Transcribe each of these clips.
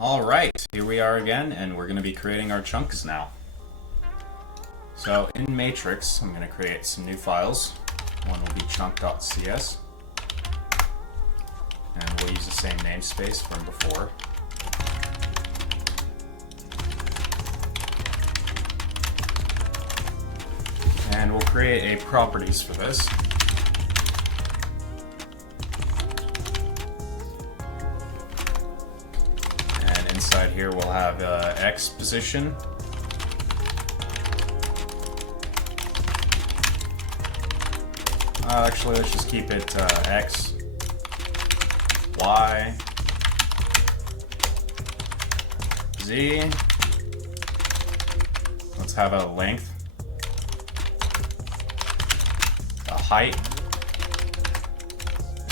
Alright, here we are again, and we're going to be creating our chunks now. So in Matrix, I'm going to create some new files. One will be chunk.cs, and we'll use the same namespace from before. And we'll create a properties for this. And inside here we'll have X position. Actually, let's just keep it X, Y, Z. Let's have a length, a height,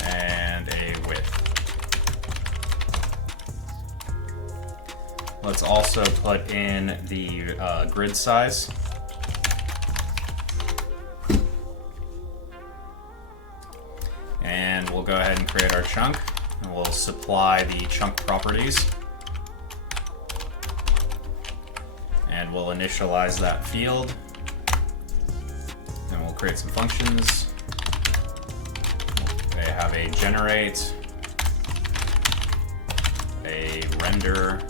and a width. Let's also put in the grid size. And we'll go ahead and create our chunk, and we'll supply the chunk properties. And we'll initialize that field. And we'll create some functions. They have a generate, a render,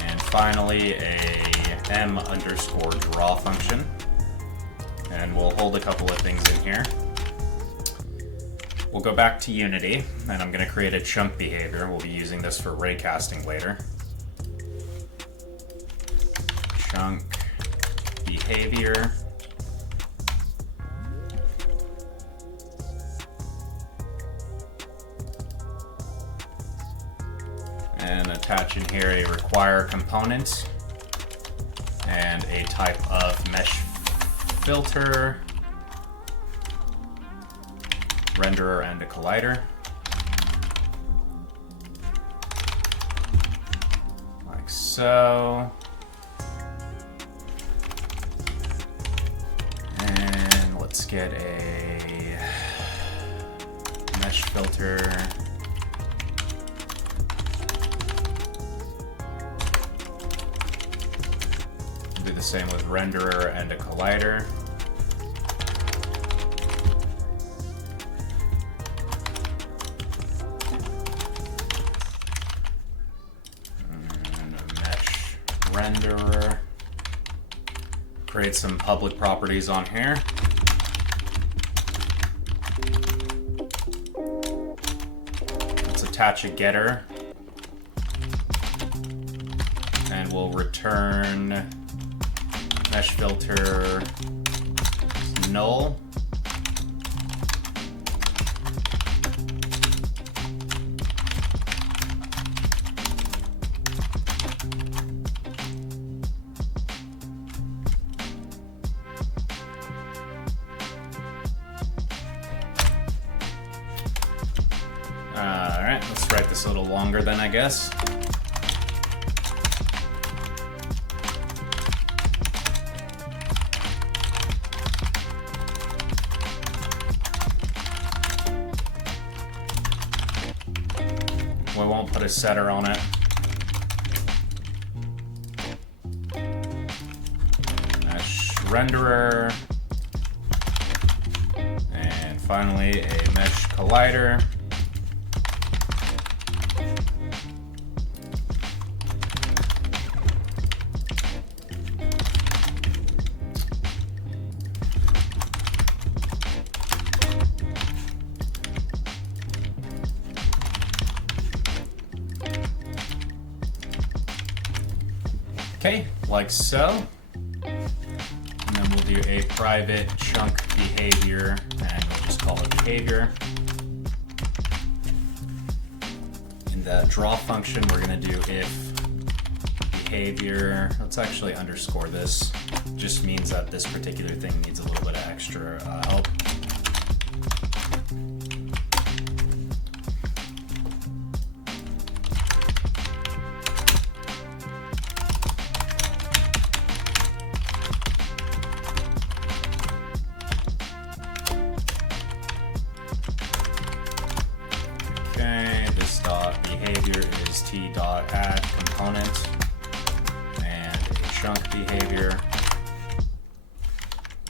and finally a m_draw function. And we'll hold a couple of things in here. We'll go back to Unity, and I'm going to create a chunk behavior. We'll be using this for raycasting later. Chunk behavior. And attach in here a require component and a type of mesh filter, renderer, and a collider. Like so. And let's get a mesh filter. Do the same with renderer and a collider. And a mesh renderer. Create some public properties on here. Let's attach a getter. And we'll return mesh filter null. Alright, let's write this a little longer then, I guess. We won't put a setter on it. Mesh renderer. And finally a mesh collider. Okay, like so. And then we'll do a private chunk behavior, and we'll just call it behavior. In the draw function, we're going to do if behavior. Let's actually underscore this. It just means that this particular thing needs a little bit of extra help. behavior is t.add component and a chunk behavior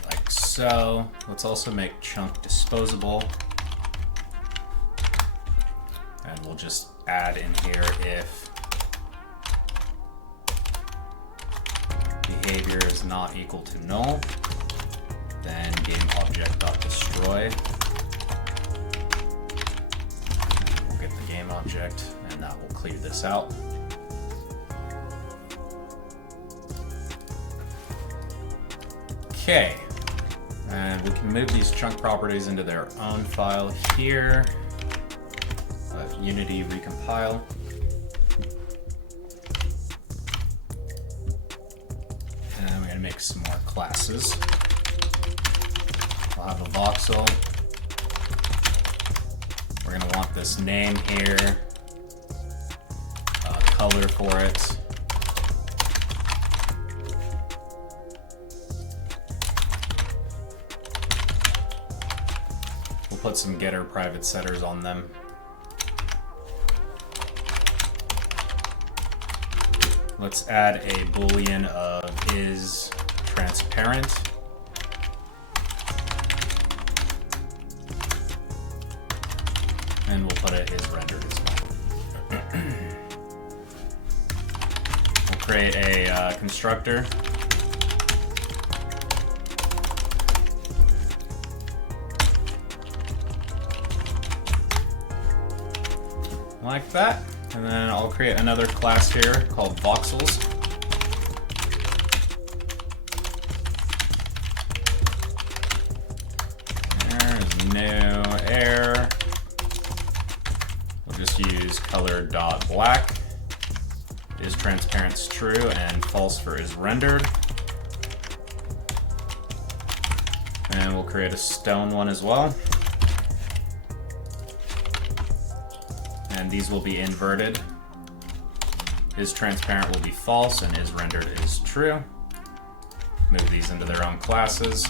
like so. Let's also make chunk disposable, and we'll just add in here if behavior is not equal to null, then GameObject.destroy. We'll get the GameObject, and that will clear this out. Okay, and we can move these chunk properties into their own file here. Unity recompile. And we're going to make some more classes. We'll have a voxel. We're going to want this name here, color for it. We'll put some getter private setters on them. Let's add a boolean of is transparent. And we'll put it is rendered as well. We'll create a constructor. Like that. And then I'll create another class here called Voxels. There's no error. We'll just use color.black. Is transparent's true and false for is rendered. And we'll create a stone one as well. And these will be inverted. Is transparent will be false and is rendered is true. Move these into their own classes.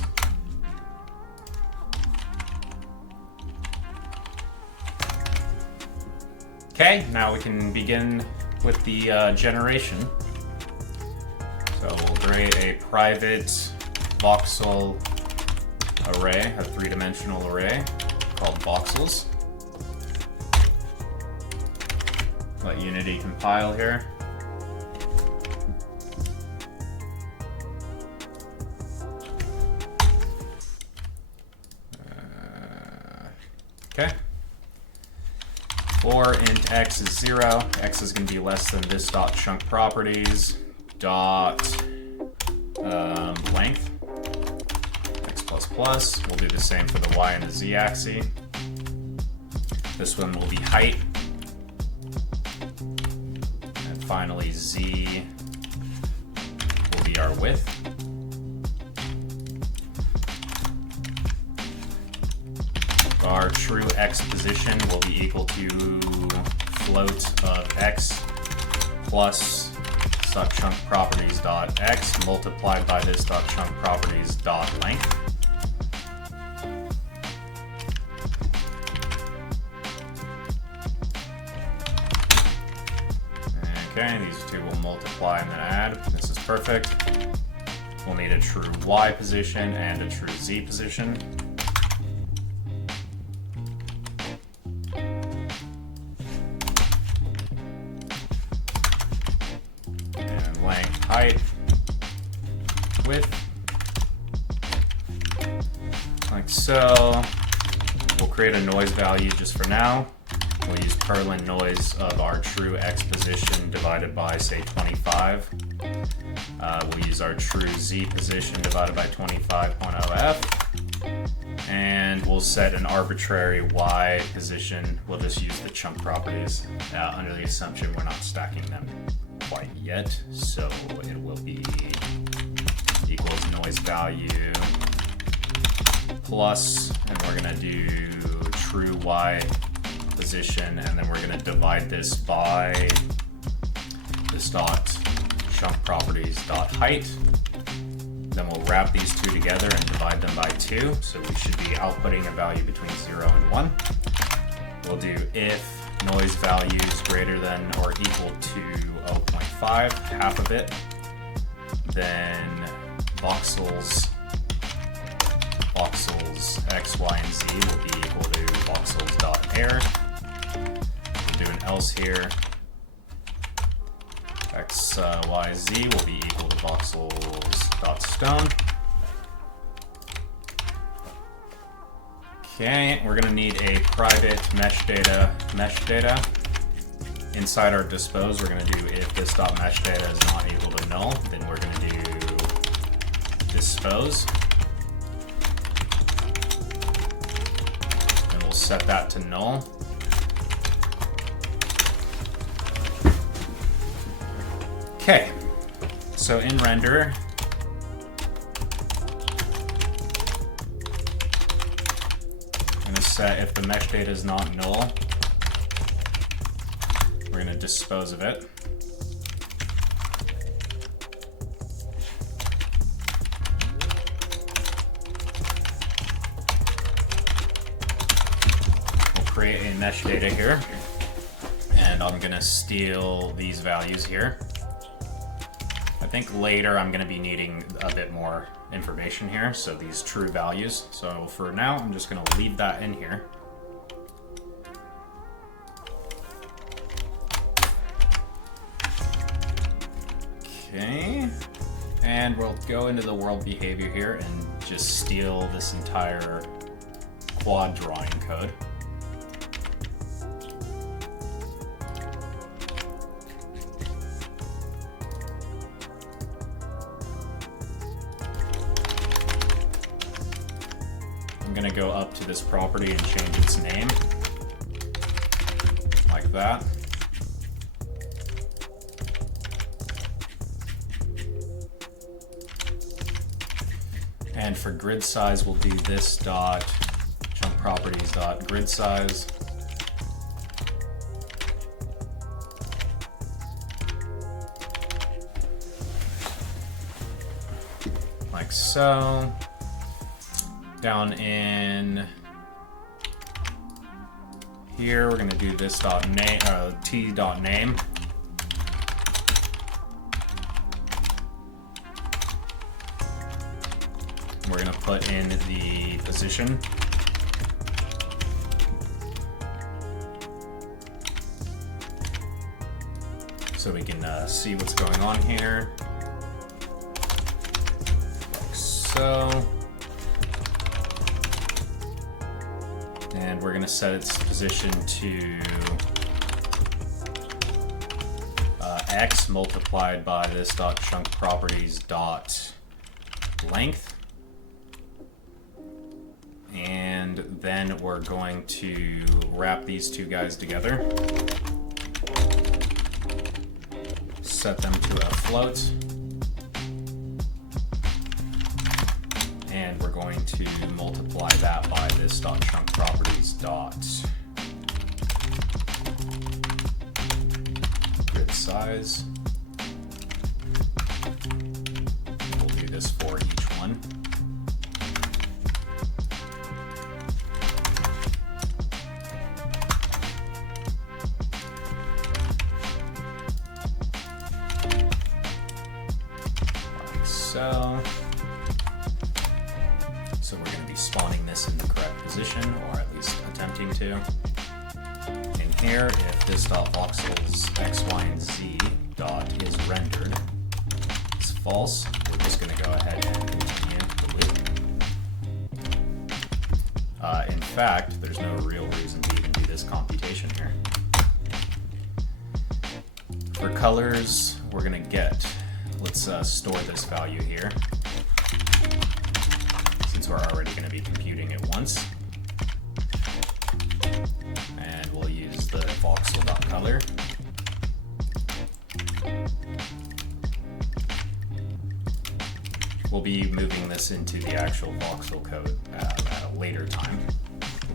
Okay, now we can begin with the generation. So we'll create a private voxel array, a three-dimensional array called voxels. Let Unity compile here. Okay. For int x is 0, x is going to be less than this dot chunk properties dot length, x plus plus. We'll do the same for the y and the z axis. This one will be height. And finally z will be our width. Our true x position will be equal to float of x plus chunk properties dot x multiplied by this dot chunk properties dot length. Okay, these two will multiply and then add. This is perfect. We'll need a true y position and a true z position. Length, height, width, like so. We'll create a noise value just for now. We'll use Perlin noise of our true x position divided by, say, 25. We'll use our true z position divided by 25.0f. And we'll set an arbitrary y position. We'll just use the chunk properties under the assumption we're not stacking them quite yet, so it will be equals noise value plus, and we're going to do true y position, and then we're going to divide this by this dot chunk properties dot height. Then we'll wrap these two together and divide them by 2, so we should be outputting a value between 0 and 1. we'll do if noise value is greater than or equal to 0.5, half of it, then voxels x, y, and z will be equal to voxels.air. We'll do an else here. X, y, z will be equal to voxels.stone. Okay, we're gonna need a private mesh data. Inside our dispose, we're gonna do if this.mesh data is not equal to null, then we're gonna do dispose. And we'll set that to null. Okay, so in render, I'm gonna set if the mesh data is not null, we're gonna dispose of it. We'll create a mesh data here, and I'm gonna steal these values here. I think later I'm going to be needing a bit more information here, so these true values. So for now, I'm just going to leave that in here. Okay, and we'll go into the world behavior here and just steal this entire quad drawing code. I'm going to go up to this property and change its name, like that. And for grid size, we'll do this dot chunk properties dot grid size. Like so. Down in here, we're going to do this dot name, t dot name. We're going to put in the position. So we can see what's going on here. Like so. And we're going to set its position to x multiplied by this dot chunk properties dot length. And then we're going to wrap these two guys together. Set them to a float. And we're going to multiply that by this dot chunk properties dot grid size. We'll do this for each one. Like so. So we're going to be spawning this in the correct position, or at least attempting to. In here, if this dot voxels x, y, and z dot is rendered is false, we're just going to go ahead and continue the loop. In fact, there's no real reason to even do this computation here. For colors, we're going to get, let's store this value here. We're already going to be computing it once. And we'll use the voxel.color. We'll be moving this into the actual voxel code at a later time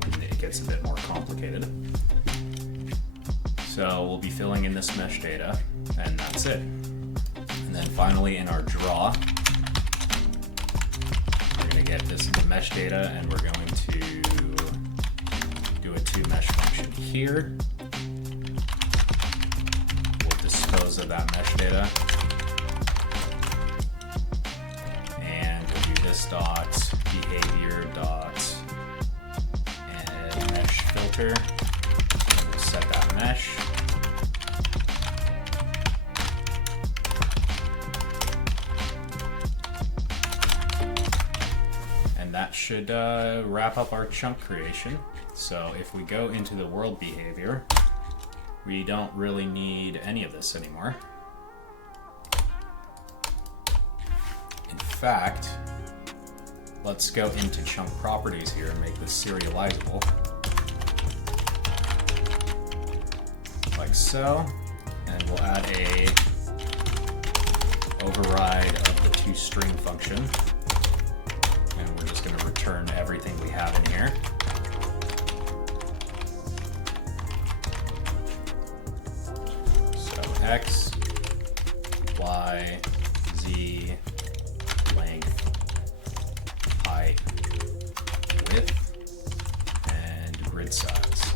when it gets a bit more complicated. So we'll be filling in this mesh data, and that's it. And then finally in our draw, get this into mesh data, and we're going to do do a toMesh function here. We'll dispose of that mesh data. And we'll do this dot behavior dot and mesh filter. And we'll set that mesh. That should wrap up our chunk creation. So if we go into the world behavior, we don't really need any of this anymore. In fact, let's go into chunk properties here and make this serializable. Like so. And we'll add a override of the toString function. And we're just going to return everything we have in here. So x, y, z, length, height, width, and grid size.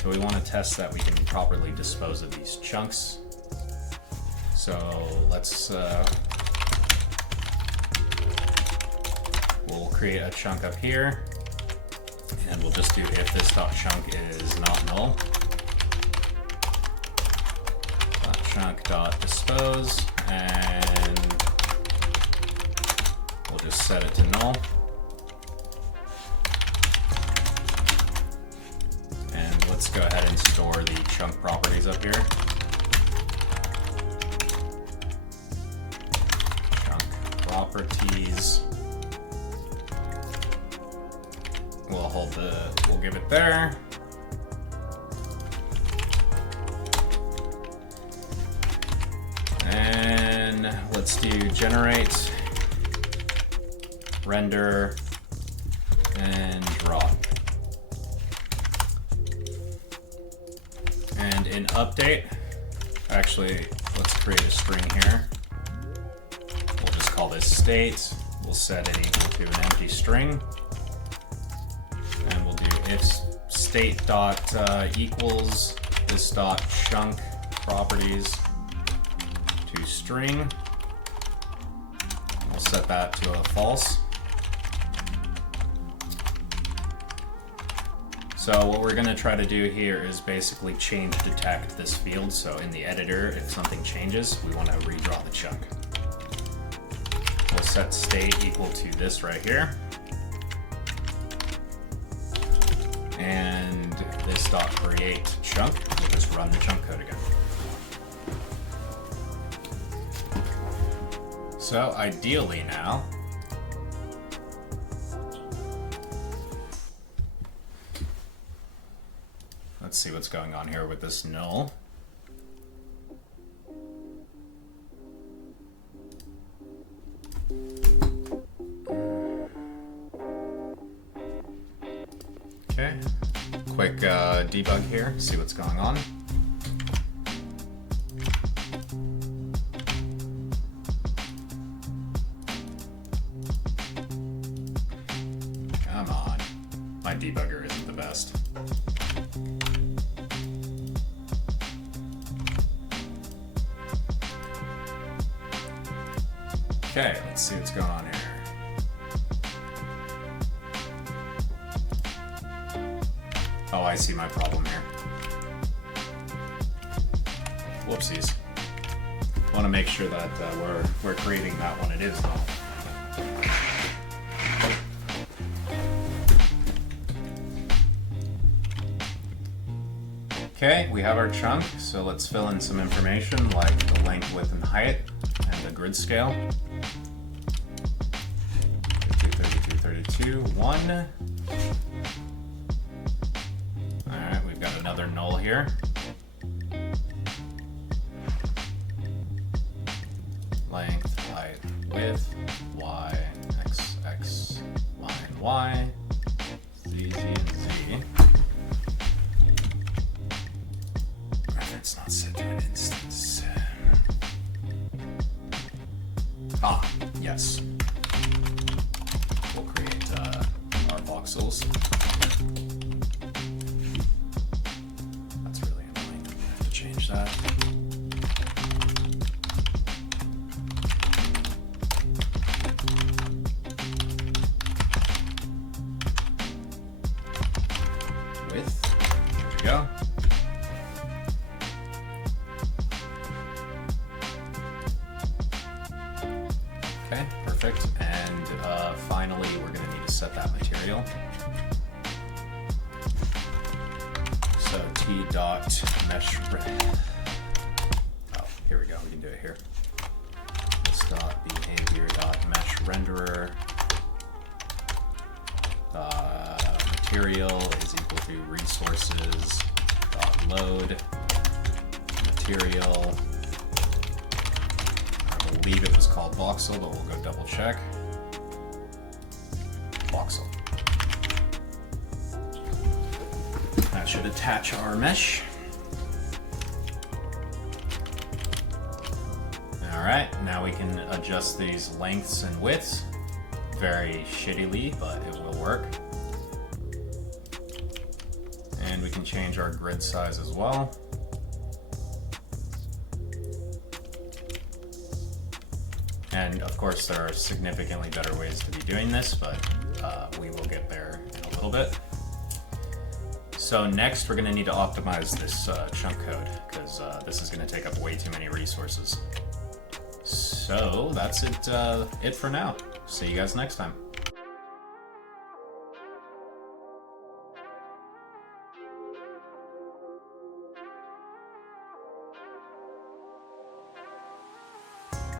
So we want to test that we can properly dispose of these chunks. So let's we'll create a chunk up here, and we'll just do if this dot chunk is not null. Dot chunk dot dispose, and we'll just set it to null. And let's go ahead and store the chunk properties up here. Chunk properties. We'll give it there. And let's do generate, render, and draw. And in update, actually, let's create a string here. We'll just call this state. We'll set it equal to an empty string. And we'll do if state dot equals this dot chunk properties to string. We'll set that to a false. So what we're going to try to do here is basically change detect this field. So in the editor, if something changes, we want to redraw the chunk. We'll set state equal to this right here. And this dot create chunk, we'll just run the chunk code again. So ideally now, let's see what's going on here with this null. Okay, quick debug here, see what's going on. Come on, my debugger isn't the best. Okay, let's see what's going on here. Oh, I see my problem here. Whoopsies. Want to make sure that we're creating that when it is null. Okay, we have our chunk, so let's fill in some information like the length, width, and height, and the grid scale. 32, 32, 1. Alright, we've got another null here. Length, height, width, y, x, x, y, and y, z, z, and z. Reference not set to an instance. Ah, yes. We'll create our voxels. change that. Width. There we go. Okay, perfect. And finally, we're going to need to set that material. So t dot mesh. Oh, here we go. We can do it here. This dot behavior dot mesh renderer. Material is equal to resources dot load material. I believe it was called Voxel, but we'll go double check. Voxel. That should attach our mesh. All right, now we can adjust these lengths and widths. Very shittily, but it will work. And we can change our grid size as well. And of course, there are significantly better ways to be doing this, but we will get there in a little bit. So next, we're going to need to optimize this chunk code, because this is going to take up way too many resources. So that's it for now. See you guys next time.